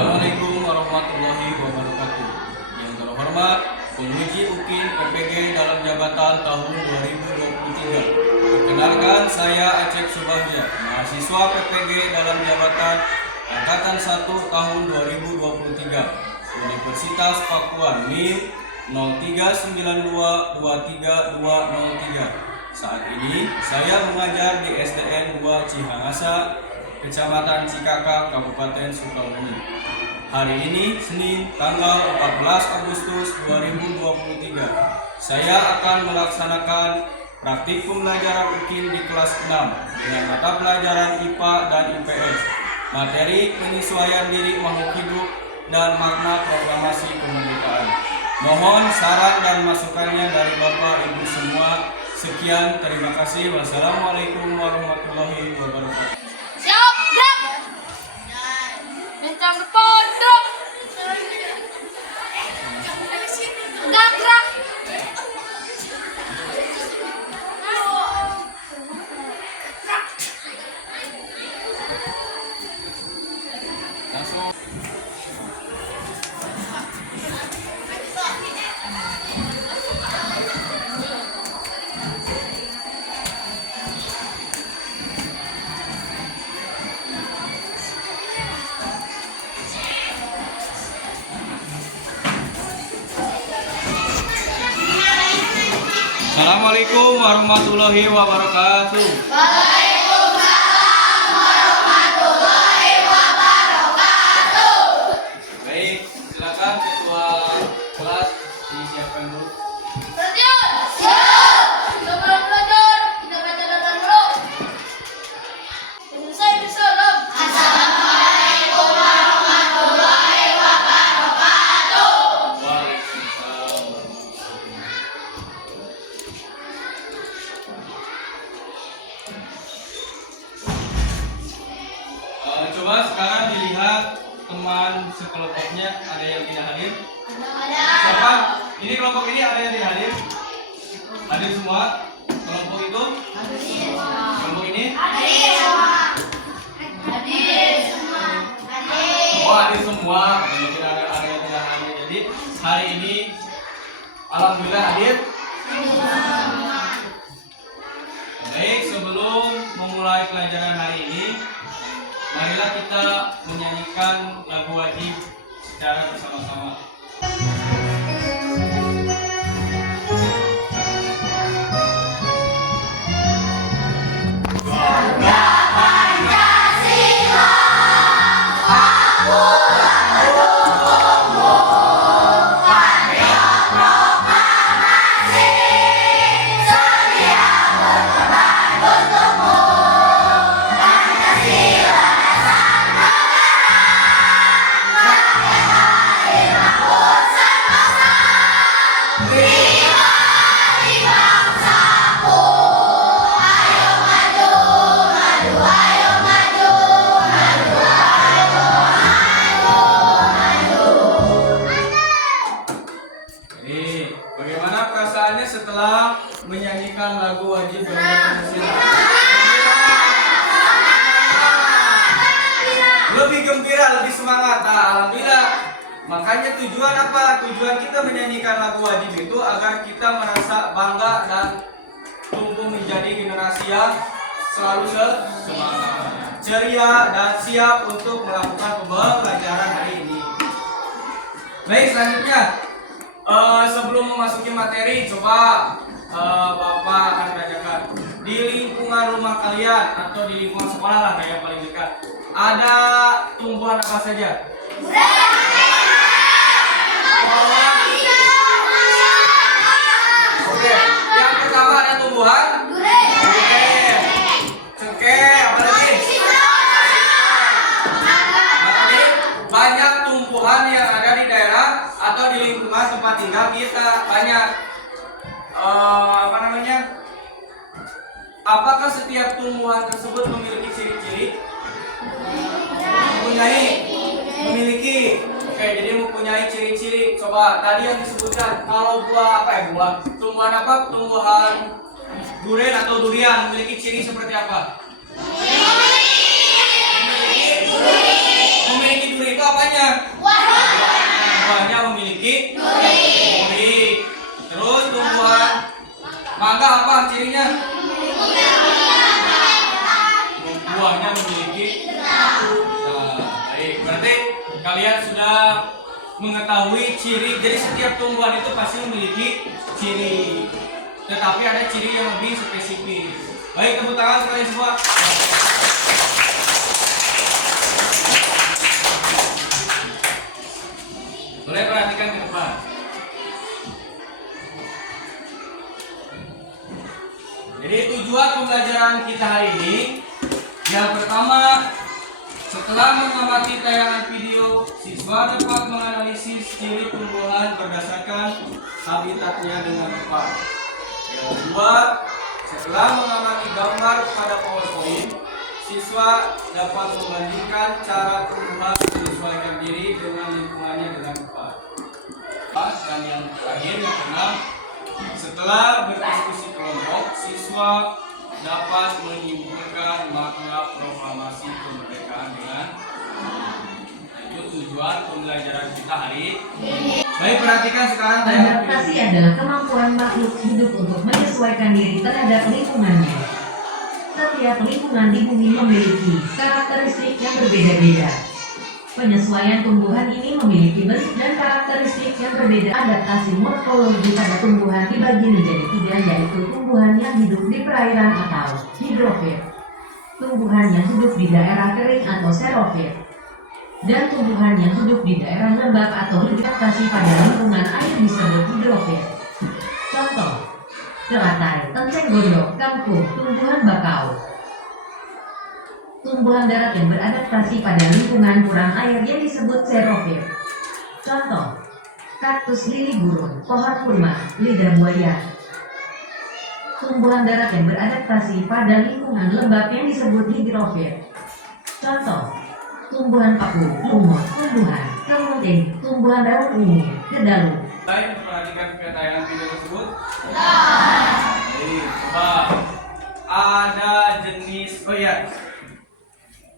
Assalamualaikum warahmatullahi wabarakatuh. Yang terhormat penguji UKIN PPG dalam jabatan tahun 2023. Perkenalkan, saya Acep Subagja, mahasiswa PPG dalam jabatan angkatan 1 tahun 2023, Universitas Pakuan, NIM 0392232203. Saat ini saya mengajar di SDN 2 Cihangasa, Kecamatan Cikaka, Kabupaten Sukabumi. Hari ini Senin tanggal 14 Agustus 2023. Saya akan melaksanakan praktik pembelajaran UKIN di kelas 6 dengan mata pelajaran IPA dan IPS, materi penyesuaian diri makhluk hidup dan makna proklamasi kemerdekaan. Mohon saran dan masukannya dari Bapak Ibu semua. Sekian, terima kasih. Wassalamualaikum warahmatullahi wabarakatuh. Siap, gerak. Bintang depan, gerak. Gerak. Langsung. Assalamualaikum warahmatullahi wabarakatuh. Waalaikumsalam warahmatullahi wabarakatuh. Baik, silakan ketua kelas disiapkan dulu. Perhatian. Siap. Sebelum belajar, kita baca doa dulu. Selesai bersalam. Assalamualaikum warahmatullahi wabarakatuh. Waalaikumsalam. Coba sekarang dilihat teman sekelompoknya, ada yang tidak hadir? Ada. Siapa? Ini kelompok ini ada yang tidak hadir? Hadir semua? Kelompok itu? Kelompok ini? Hadir semua. Oh, hadir semua. Mungkin ada yang tidak hadir. Jadi hari ini alhamdulillah hadir. Baik, sebelum memulai pelajaran hari ini, marilah kita menyanyikan lagu wajib secara bersama-sama. Jadi, bagaimana perasaannya setelah menyanyikan lagu wajib berbahasa Pancasila? Lebih gembira, lebih semangat. Nah, alhamdulillah. Makanya tujuan apa? Tujuan kita menyanyikan lagu wajib itu agar kita merasa bangga dan tumbuh menjadi generasi yang selalu semangat, ceria, dan siap untuk melakukan pembelajaran hari ini. Baik, selanjutnya. Sebelum memasuki materi, coba Bapak akan tanyakan di lingkungan rumah kalian atau di lingkungan sekolah lah yang paling dekat, ada tumbuhan apa saja? Oke, yang pertama ada tumbuhan cengkeh, apa lagi? Makanya banyak tumbuhan yang ada di daerah atau di lingkungan tempat tinggal kita banyak. Apakah setiap tumbuhan tersebut memiliki ciri-ciri? Memiliki. Oke, jadi mempunyai ciri-ciri. Coba tadi yang disebutkan, kalau buah apa ya, tumbuhan apa? Tumbuhan duren atau durian memiliki ciri seperti apa? Memiliki duri itu apanya? kalian sudah mengetahui ciri. Jadi setiap tumbuhan itu pasti memiliki ciri, tetapi ada ciri yang lebih spesifik. Baik, tepuk tangan kalian semua. Boleh perhatikan ke depan. Jadi tujuan pembelajaran kita hari ini, yang pertama, setelah mengamati tayangan video, siswa dapat menganalisis ciri tumbuhan berdasarkan habitatnya dengan tepat. Yang kedua, setelah mengamati gambar pada PowerPoint, siswa dapat membandingkan cara tumbuhan menyesuaikan diri dengan lingkungannya dengan tepat. Dan yang terakhir, yang keenam, setelah berdiskusi kelompok, siswa dapat menyimpulkan makna proklamasi kemerdekaan dengan itu tujuan pembelajaran kita hari ini. Baik, perhatikan sekarang tayangan Adaptasi adalah kemampuan makhluk hidup untuk menyesuaikan diri terhadap lingkungannya. Setiap lingkungan di bumi memiliki karakteristik yang berbeda-beda. Penyesuaian tumbuhan ini memiliki bentuk dan karakteristik yang berbeda. Adaptasi morfologi pada tumbuhan dibagi menjadi tiga, yaitu tumbuhan yang hidup di perairan atau hidrofit, tumbuhan yang hidup di daerah kering atau xerofit, dan tumbuhan yang hidup di daerah lembab atau adaptasi pada lingkungan air disebut hidrofit. Contoh: teratai, enceng gondok, kangkung, tumbuhan bakau. Tumbuhan darat yang beradaptasi pada lingkungan kurang air yang disebut xerofit. Contoh: kaktus lili gurun, pohon kurma, lidah buaya. Tumbuhan darat yang beradaptasi pada lingkungan lembab yang disebut hidrofit. Contoh: tumbuhan paku, lumut, tumbuhan kemudian tumbuhan daun ungu, kedalu. Baik, perhatikan ke tayangan video tersebut. Jadi, coba ada jenis, oh iya,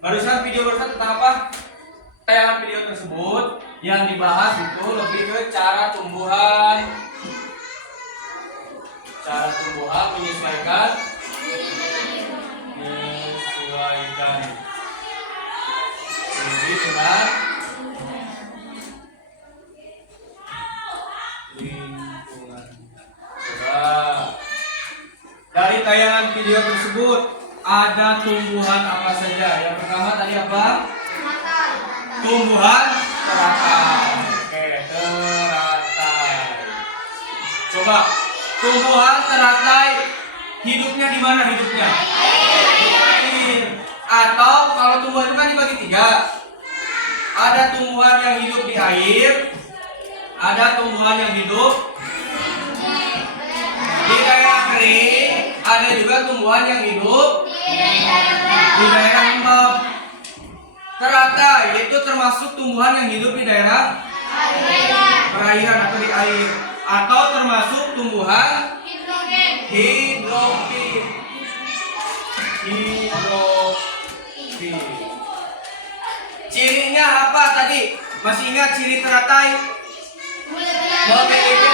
barusan video barusan tentang apa? Tayangan video tersebut yang dibahas itu lebih ke cara tumbuhan menyesuaikan diri dengan lingkungan. Coba dari tayangan video tersebut ada tumbuhan apa saja? Yang pertama tadi apa? Tumbuhan teratai. Oke, teratai. Coba tumbuhan teratai hidupnya di mana hidupnya? Air. Atau kalau tumbuhan itu kan dibagi tiga. Ada tumbuhan yang hidup di air, ada tumbuhan yang hidup di daerah kering, ada juga tumbuhan yang hidup di daerah lembab. Teratai itu termasuk tumbuhan yang hidup di daerah perairan atau di air, atau termasuk tumbuhan hidrofit. Cirinya apa tadi? Masih ingat ciri teratai? Memiliki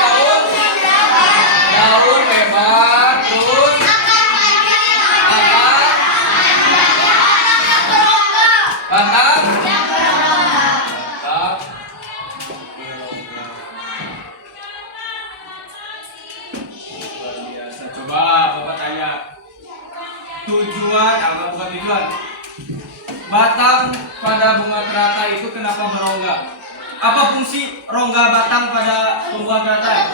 daun lebar, terus batang. Luar biasa. Coba Bapak tanya. Bukan tujuan. Batang pada bunga teratai itu kenapa berongga? Apa fungsi rongga batang pada tumbuhan teratai?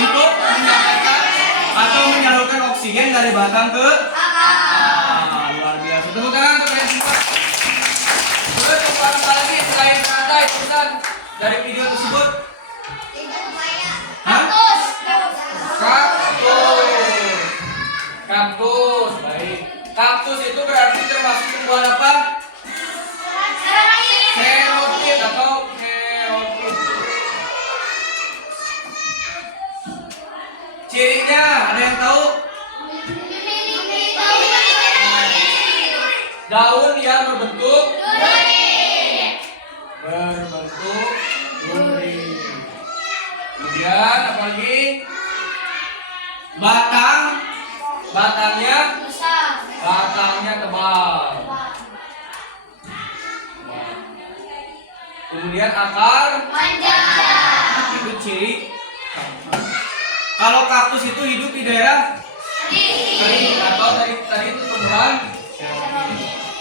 Untuk menyampaikan atau menyalurkan oksigen dari batang ke luar biasa. Tepuk tangan untuk kalian semua. Terus tumbuhan apa lagi selain teratai terusan dari video tersebut? Kaktus. Kaktus, baik. Kaktus itu berarti termasuk tumbuhan apa? Xerofit atau xerofit. Cirinya ada yang tahu? Daun yang berbentuk duri. Kemudian apa lagi? Batangnya tebal. kemudian akar panjang, itu ciri. Kalau kaktus itu hidup di daerah kering atau tadi itu tumbuhan.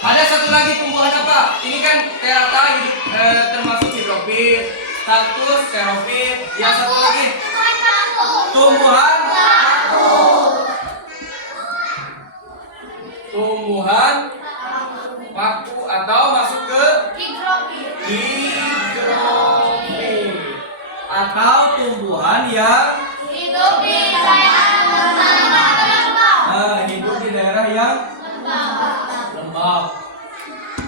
Ada satu lagi tumbuhan apa? Ini kan terata hidup, termasuk hidrofit, kaktus, xeropit. Yang satu lagi tumbuhan paku atau masuk ke hidrofit atau tumbuhan yang hidup di daerah yang lembab.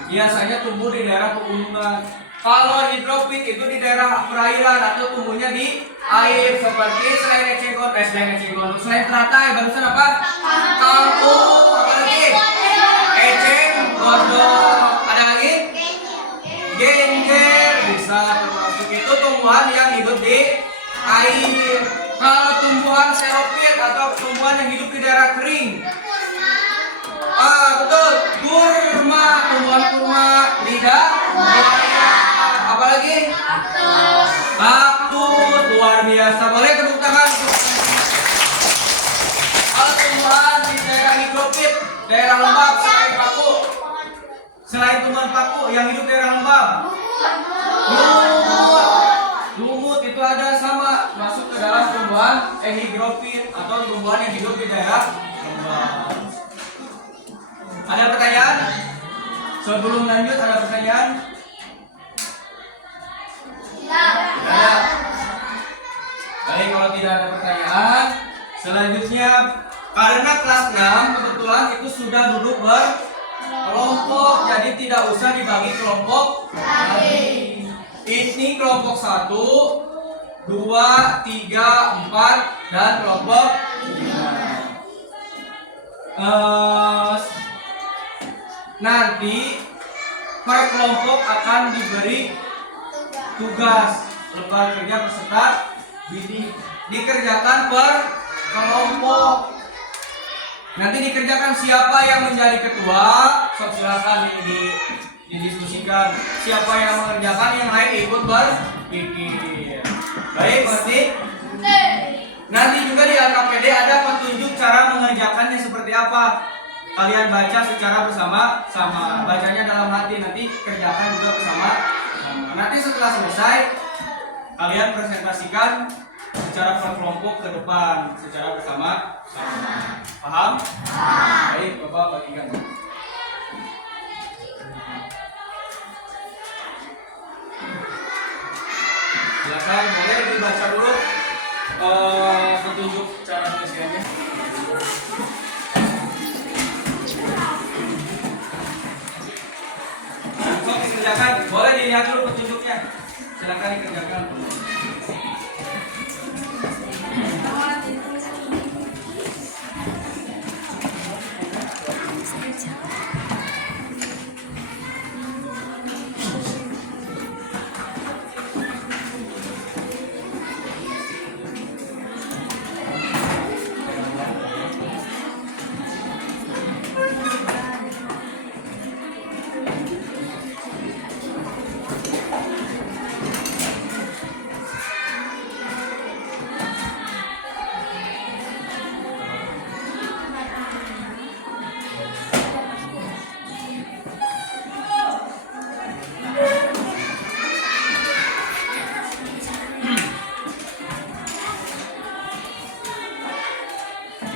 Biasanya tumbuh di daerah pegunungan. Kalau hidrofit itu di daerah perairan atau tumbuhnya di air seperti selain teratai barusan apa? Kangkung, apa lagi? Eceng, gondok, ada lagi? Genjer, bisa termasuk itu tumbuhan yang hidup di air. Kalau tumbuhan xeropit atau tumbuhan yang hidup di daerah kering, betul, kurma, tumbuhan kurma, lidah, buaya, apalagi? Kaktus, luar biasa. Boleh tepuk tangan. Kalau tumbuhan di daerah hidrofit, daerah lembab, selain tumbuhan paku yang hidup di daerah lembab, lumut itu ada sama masuk ke dalam tumbuhan hidrofit atau tumbuhan yang hidup di daerah lembab. Ada pertanyaan? Sebelum lanjut ada pertanyaan? Ada. Baik, kalau tidak ada pertanyaan, selanjutnya karena kelas 6 kebetulan itu sudah duduk berkelompok, jadi tidak usah dibagi kelompok lagi. Ini kelompok 1, 2, 3, 4 dan kelompok 5. Nanti per kelompok akan diberi tugas lembar kerja peserta didik, dikerjakan per kelompok. Nanti dikerjakan siapa yang menjadi ketua, silakan didiskusikan. Siapa yang mengerjakan, yang lain ikut berpikir. Baik, berarti nanti juga di LKPD ada petunjuk cara mengerjakannya seperti apa. Kalian baca secara bersama-sama, bacanya dalam hati, nanti kerjakan juga bersama-sama. Nanti setelah selesai, kalian presentasikan secara per kelompok ke depan, secara bersama-sama. Paham? Baik, Bapak bagikan. Silakan, boleh dibaca dulu petunjuk cara mengerjakannya. Dikerjakan, boleh dilihat dulu petunjuknya. Silakan dikerjakan.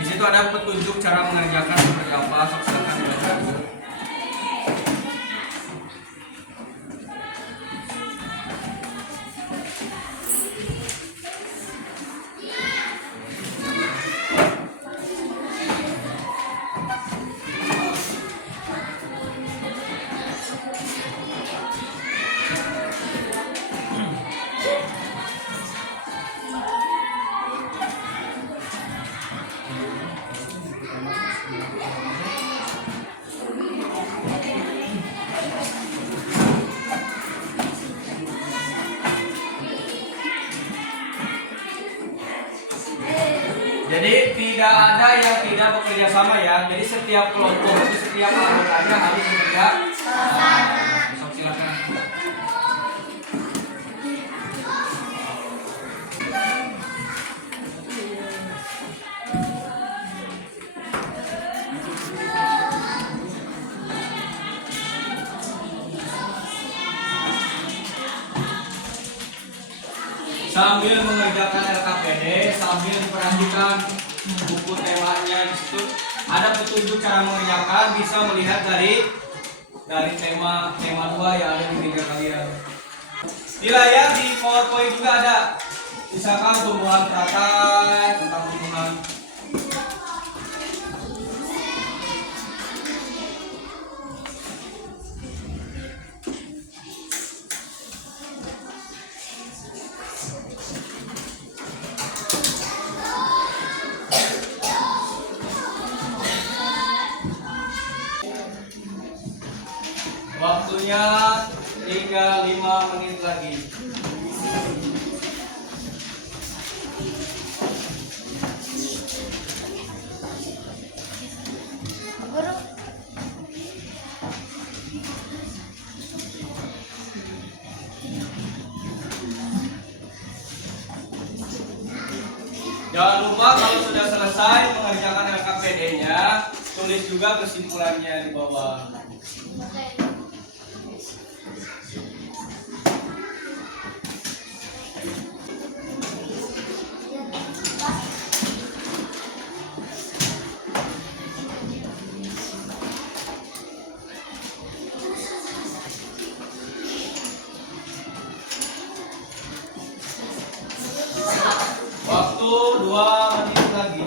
Di situ ada petunjuk cara mengerjakan seperti apa, silakan dibaca. Jadi tidak ada yang tidak bekerja sama ya. Jadi setiap kelompok itu setiap anggotanya harus bekerja sama. Silakan. Sambil mengerjakan LKPD, sambil diperhatikan buku temanya di situ ada petunjuk cara mengerjakan, bisa melihat dari tema 2 yang ada di meja kalian. Di layar di PowerPoint juga ada, misalkan tumbuhan teratai, tentang tumbuhan. Waktunya tinggal 5 menit lagi. Jangan lupa kalau sudah selesai mengerjakan LKPD-nya, tulis juga kesimpulannya di bawah. Waktu 2 menit lagi.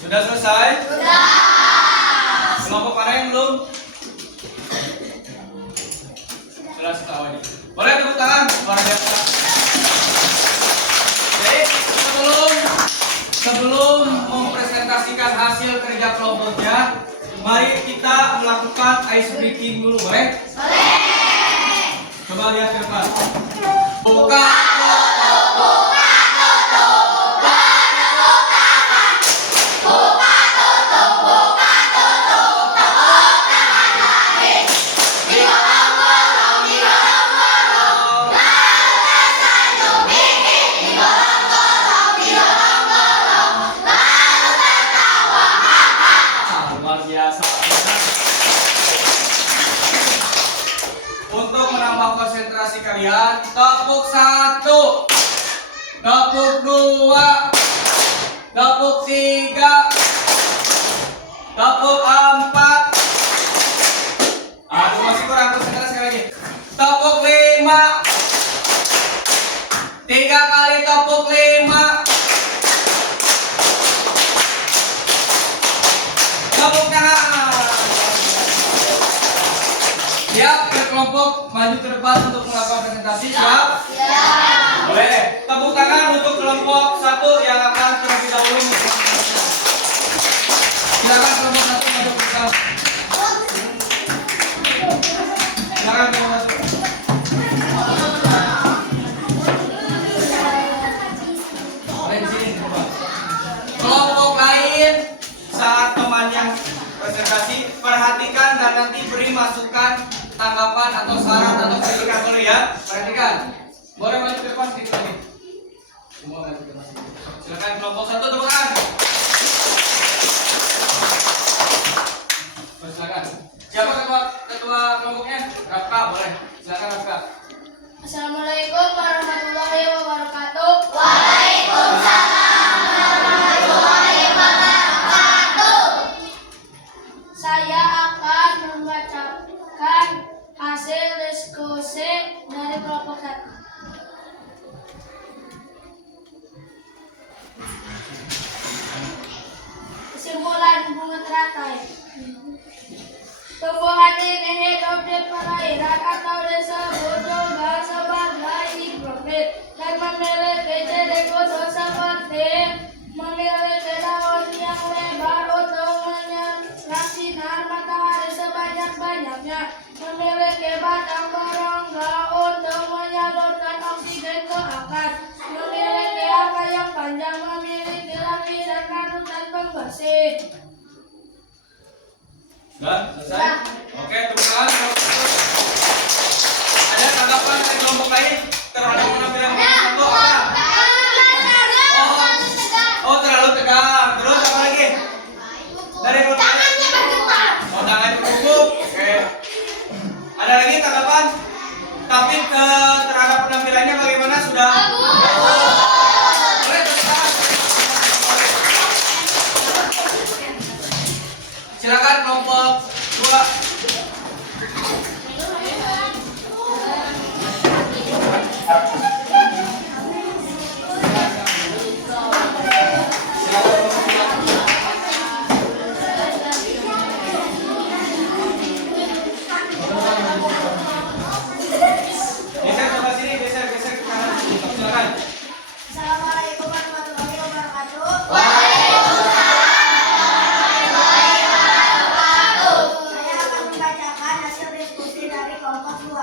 Sudah selesai? Sudah. Kelompok mana yang belum? Sudah selesai. Boleh tepuk tangan. Luar biasa. Jadi sebelum mempresentasikan hasil kerja kelompoknya, mari kita melakukan ice breaking dulu, boleh? Boleh. Coba lihat ke depan. Buka tutup, bertepuk tangan. Buka tutup, tepuk tangan lagi. Digorong-gorong, lalu tersenyum dikit. Digorong-gorong, lalu tertawa. Luar biasa. Untuk menambah konsentrasi kalian, tepuk 1, tepuk 2, tepuk 3, tepuk 4. Aduh, masih kurang konsentrasi lagi. Tepuk 5, 3 kali tepuk 5. Tepuk tangan. Siap, kelompok maju ke depan untuk melakukan presentasi. Siap? Siap. Boleh. Tepuk tangan untuk kelompok 1 yang akan terlebih dahulu. Silakan kelompok 1 maju ke depan. Silakan kelompok 1. Boleh di sini. Kelompok lain saat teman yang presentasi perhatikan dan nanti beri masukan, tanggapan atau saran atau kritikan, boleh ya? Perhatikan. Boleh maju ke depan sedikit lagi. Semua maju ke depan. Silakan kelompok 1 tepuk tangan. Silakan. Siapa ketua kelompoknya? Rafka, boleh. Silakan Rafka. Assalamualaikum warahmatullahi wabarakatuh. Waalaikumsalam warahmatullahi wabarakatuh. Saya akan membacakan hasil diskusi dari kelompok 1. Kesimpulan bunga teratai. Tumbuhan ini hidup di perairan atau disebut juga sebagai hidrofit dan memiliki ciri khusus seperti memiliki daun yang lebar untuk menyerap sinar matahari sebanyak-banyaknya, memiliki batang berongga untuk menyalurkan oksigen ke akar, memiliki akar yang panjang, memiliki lapisan larutan pembersih. Sudah selesai? Oke, tepuk tangan. Ada tanggapan dari kelompok lain terhadap penampilan kelompok 1 apa? Oh, terlalu tegang. Terus apa lagi? Dari kelompok lain? Oh, tangannya bertumpuk. Oke. Ada lagi tanggapan? silakan kelompok 2. Geser sebelah sini, geser ke kanan. Silakan. Assalamualaikum warahmatullahi wabarakatuh. Saya akan membacakan hasil diskusi dari kelompok 2.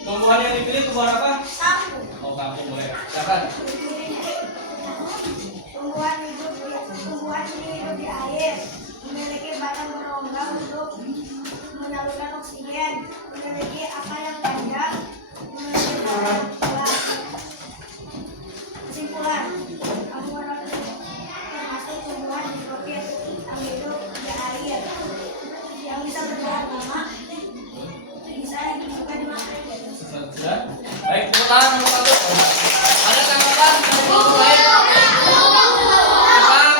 Tumbuhan yang dipilih tumbuhan apa? Sapu. Oh, kampung boleh. Silakan. Tumbuhan ini hidup di air, memiliki batang berongga untuk menyalurkan oksigen, memiliki akar yang panjang, memiliki daun buah. Kesimpulan, tumbuhan organisme termasuk tumbuhan hidrofil yang hidup di air, yang bisa bertahan lama, bisa juga dimakan. Sudah. Baik, tepuk tangan nomor 1. Ada tanggapan dari kelompok lain?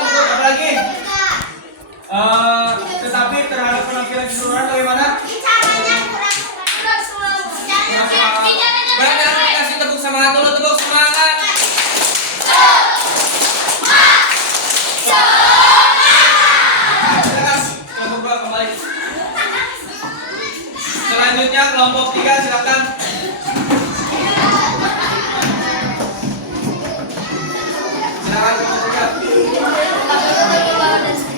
Untuk apa lagi? Tetapi terhadap penampilan keseluruhan bagaimana? Berarti harus dikasih tepuk semangat dulu, tepuk semangat. Silakan kelompok 2 kembali. Selanjutnya kelompok 3 silakan. Silakan kelompok 3.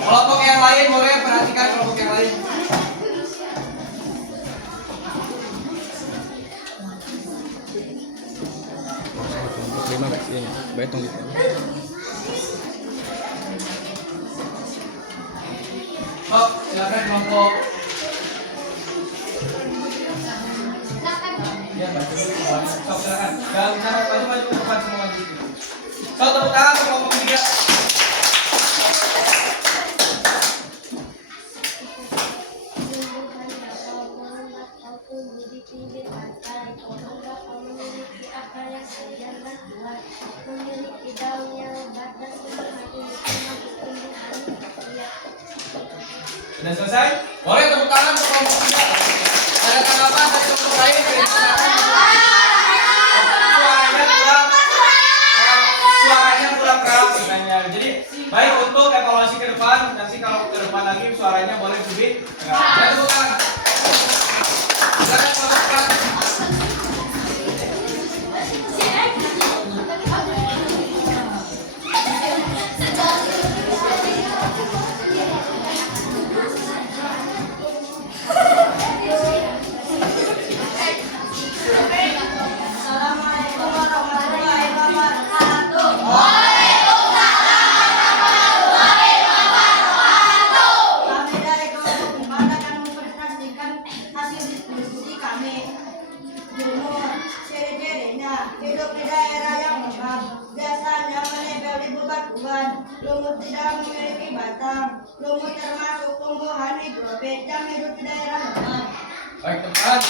Kelompok yang lain boleh perhatikan kelompok yang lain. Lima guys, iya, betong gitu. Sok, silakan kelompok. Ya, baca dulu. Sok, silakan. Jangan maju ke depan semua maju. Sok, tepuk tangan untuk kelompok 3. Sudah selesai? Boleh tepuk tangan untuk kelompok 3. Ada tanggapan dari kelompok lain? Suaranya kurang keras katanya. Jadi baik untuk evaluasi ke depan. Nanti kalau ke depan lagi suaranya boleh lebih. Ya, tepuk tangan. Silakan kelompok 4. Assalamualaikum warahmatullahi wabarakatuh. Kami dari kelompok 4 akan mempresentasikan hasil diskusi kami. Jumur, ciri-cirinya hidup di daerah yang lembab, biasanya menempel di bebatuan. Lumut tidak memiliki batang. Lumut termasuk tumbuhan hidrofil yang hidup di daerah lembab. Baik, teman.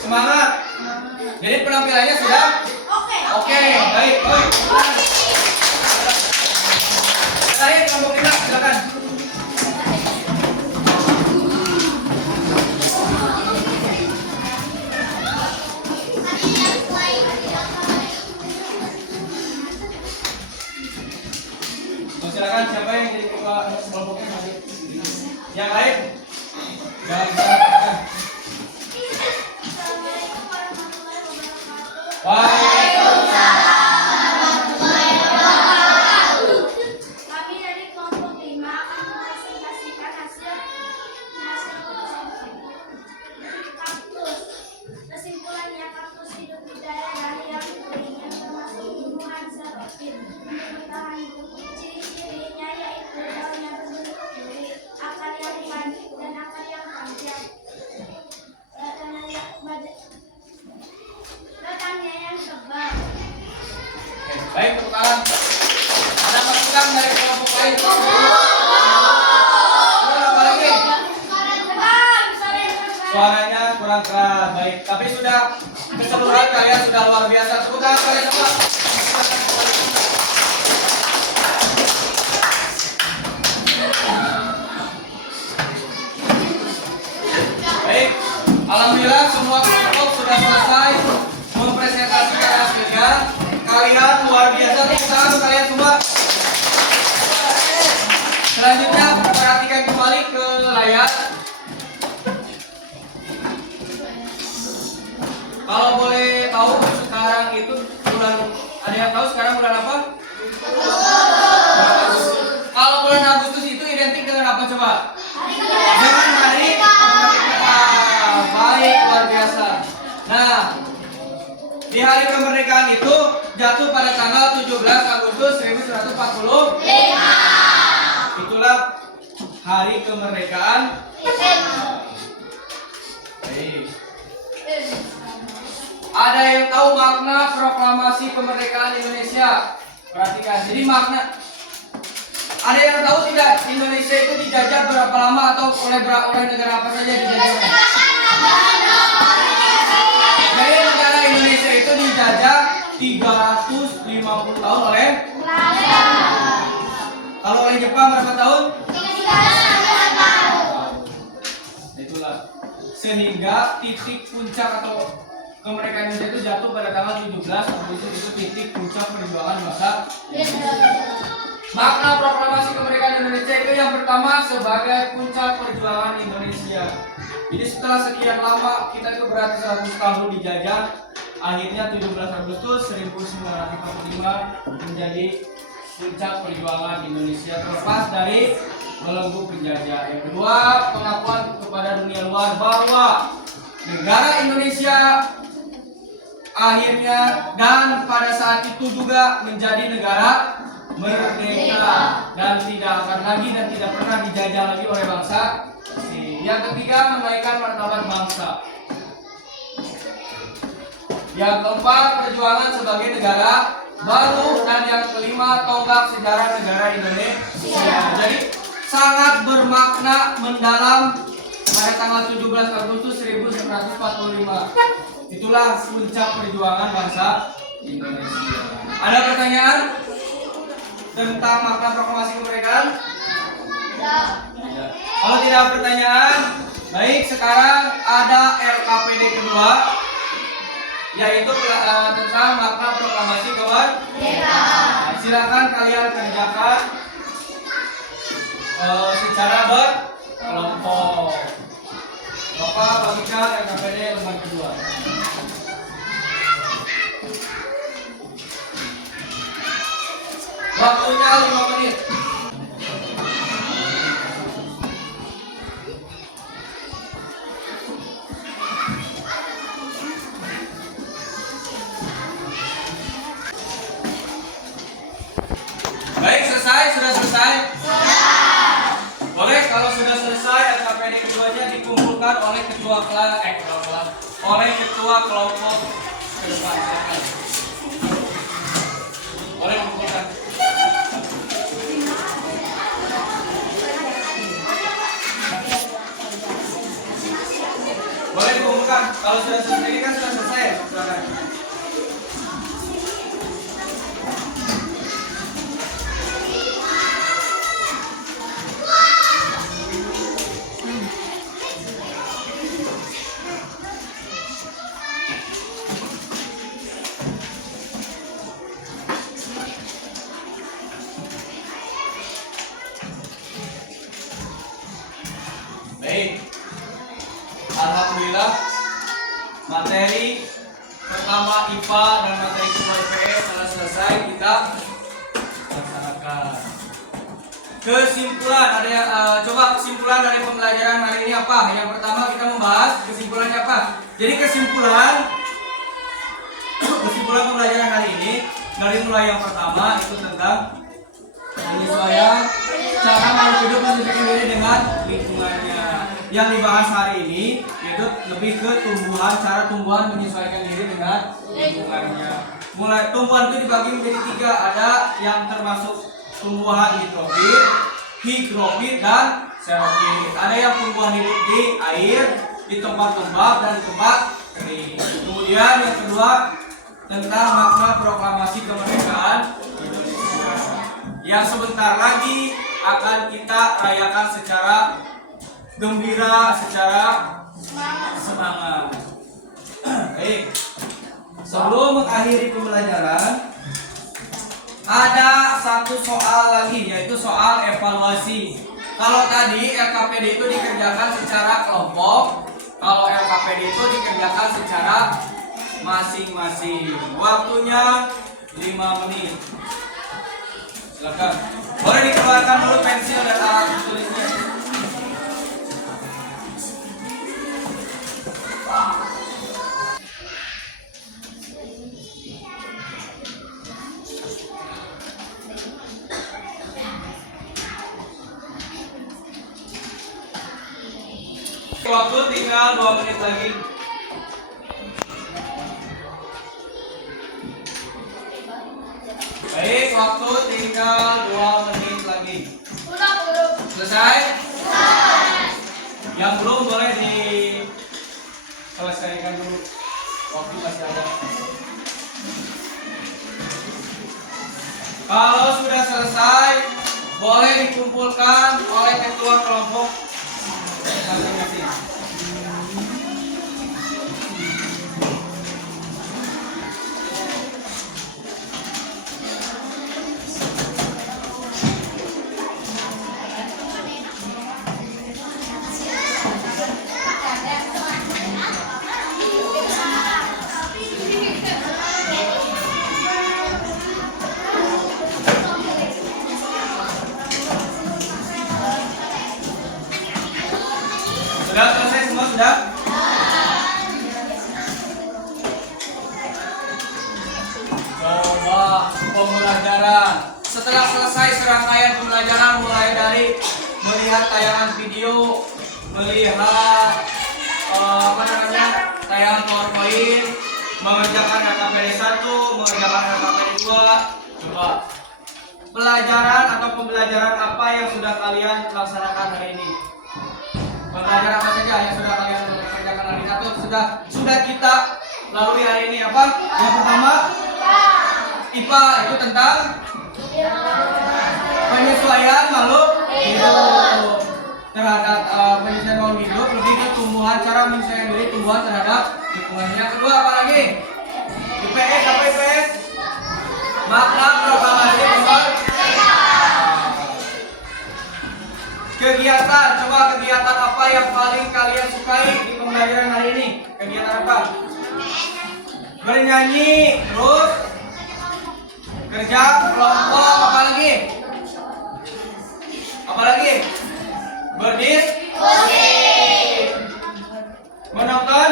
Semangat. Jadi penampilannya sudah? Oke, baik. Terakhir kelompok 5, silakan. Silakan siapa yang jadi ketua kelompoknya maju. Yang lain? Jangan silakan. Kami dari kelompok 5 akan mempresentasikan hasil kaktus. Kesimpulannya, kaktus hidup di daerah yang kering yang termasuk tumbuhan xerophyll. Bertahan hidup. Ciri-cirinya yaitu daunnya berbentuk duri, akar yang panjang dan akar yang panjang. Batangnya yang tebal. Baik, tepuk tangan. Ada masukan dari kelompok lain? Apa lagi? Suaranya kurang keras. Baik, tapi sudah keseluruhan kalian sudah luar biasa. Tepuk tangan kalian semua. tahu sekarang bulan apa? Kalau bulan Agustus itu identik dengan apa coba? Dengan hari kemerdekaan. Baik, luar biasa. Nah, di hari kemerdekaan itu jatuh pada tanggal 17 Agustus 1945. Itulah hari kemerdekaan. Baik. Ada yang tahu makna proklamasi kemerdekaan Indonesia? Perhatikan. Jadi makna, ada yang tahu tidak Indonesia itu dijajah berapa lama atau oleh negara apa saja dijajah? Jadi negara Indonesia itu dijajah 350 tahun oleh Belanda. Kalau oleh Jepang berapa tahun? 300 tahun. Itulah. Sehingga titik puncak atau kemerdekaan Indonesia itu jatuh pada tanggal 17 Agustus, itu titik puncak perjuangan bangsa. Makna proklamasi kemerdekaan Indonesia itu yang pertama sebagai puncak perjuangan Indonesia. Jadi setelah sekian lama kita itu berarti 100 tahun dijajah, akhirnya 17 Agustus 1945 menjadi puncak perjuangan Indonesia terlepas dari belenggu penjajah. Yang kedua, pengakuan kepada dunia luar bahwa negara Indonesia akhirnya dan pada saat itu juga menjadi negara merdeka dan tidak akan lagi dan tidak pernah dijajah lagi oleh bangsa asing. Yang ketiga, menaikkan martabat bangsa. Yang keempat, perjuangan sebagai negara baru, dan yang kelima, tonggak sejarah negara Indonesia. Jadi sangat bermakna mendalam pada tanggal 17 Agustus 1945. Itulah puncak perjuangan bangsa Indonesia. Ada pertanyaan tentang makna proklamasi kemerdekaan? Tidak. Kalau tidak ada pertanyaan, baik, sekarang ada LKPD kedua, yaitu tentang makna proklamasi kemerdekaan. Silakan kalian kerjakan secara berkelompok. Bapak bagikan LKPD lembar kedua. Waktunya 5 menit. Baik, selesai? Sudah selesai? Boleh kalau sudah selesai LKPD keduanya dikumpulkan oleh ketua kelas, oleh ketua kelompok ke depan. Boleh dikumpulkan. Boleh dikumpulkan. Kalau sudah selesai, ini kan sudah selesai. Silakan. Baik, alhamdulillah materi pertama IPA dan materi kedua IPS telah selesai kita laksanakan. Kesimpulan, ada yang coba kesimpulan dari pembelajaran hari ini apa? Yang pertama kita membahas kesimpulannya apa? Jadi kesimpulan pembelajaran hari ini dari mulai yang pertama itu tentang penyesuaian cara makhluk hidup menyesuaikan diri dengan lingkungannya. Yang dibahas hari ini itu lebih ke tumbuhan, cara tumbuhan menyesuaikan diri dengan lingkungannya. Mulai tumbuhan itu dibagi menjadi 3, ada yang termasuk tumbuhan hitrofit, higrofit, dan xerofit. Ada yang tumbuhan hidup di air, di tempat lembab dan di tempat kering. Kemudian yang kedua tentang makna proklamasi kemerdekaan Indonesia yang sebentar lagi akan kita rayakan secara gembira, secara semangat. Baik, sebelum mengakhiri pembelajaran, ada satu soal lagi, yaitu soal evaluasi. Kalau tadi LKPD itu dikerjakan secara kelompok, kalau LKPD itu dikerjakan secara masing-masing. Waktunya 5 menit. Silakan. Boleh dikeluarkan dulu pensil dan alat tulisnya. Waktu tinggal 2 menit lagi. Baik, waktu tinggal 2 menit lagi. Selesai? Yang belum boleh diselesaikan dulu. Waktu masih ada. Kalau sudah selesai, boleh dikumpulkan oleh ketua kelompok masing-masing. Sudah selesai semua sudah? Coba pembelajaran. Setelah selesai serangkaian pembelajaran mulai dari melihat tayangan video, melihat tayangan PowerPoint, mengerjakan KKPD 1, mengerjakan KKPD 2. Coba pelajaran atau pembelajaran apa yang sudah kalian laksanakan hari ini? Pelajaran apa saja yang sudah kalian kerjakan hari ini atau sudah kita lalui hari ini? Apa? Yang pertama IPA, itu tentang penyesuaian makhluk hidup terhadap penyesuaian makhluk hidup, lebih ke tumbuhan, cara menyesuaikan diri tumbuhan terhadap lingkungannya. Yang kedua apa lagi? IPS, apa IPS? Makna proklamasi kegiatan. Coba kegiatan apa yang paling kalian sukai di pembelajaran hari ini? Kegiatan apa? Bernyanyi, terus kerja kelompok, apa lagi? Apa lagi? Berdiskusi, menonton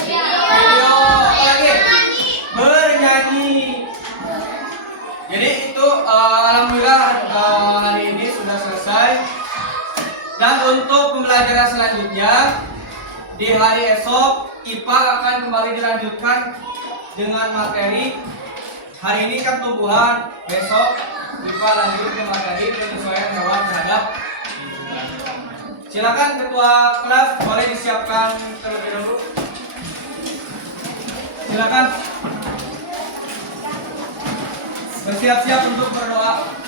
video, apa lagi? Bernyanyi. Jadi itu alhamdulillah hari ini sudah selesai. Dan untuk pembelajaran selanjutnya di hari esok IPA akan kembali dilanjutkan dengan materi. Hari ini kan tumbuhan, besok IPA lanjut ke materi penyesuaian hewan terhadap lingkungan. Silakan ketua kelas boleh disiapkan terlebih dahulu. Silakan bersiap-siap untuk berdoa.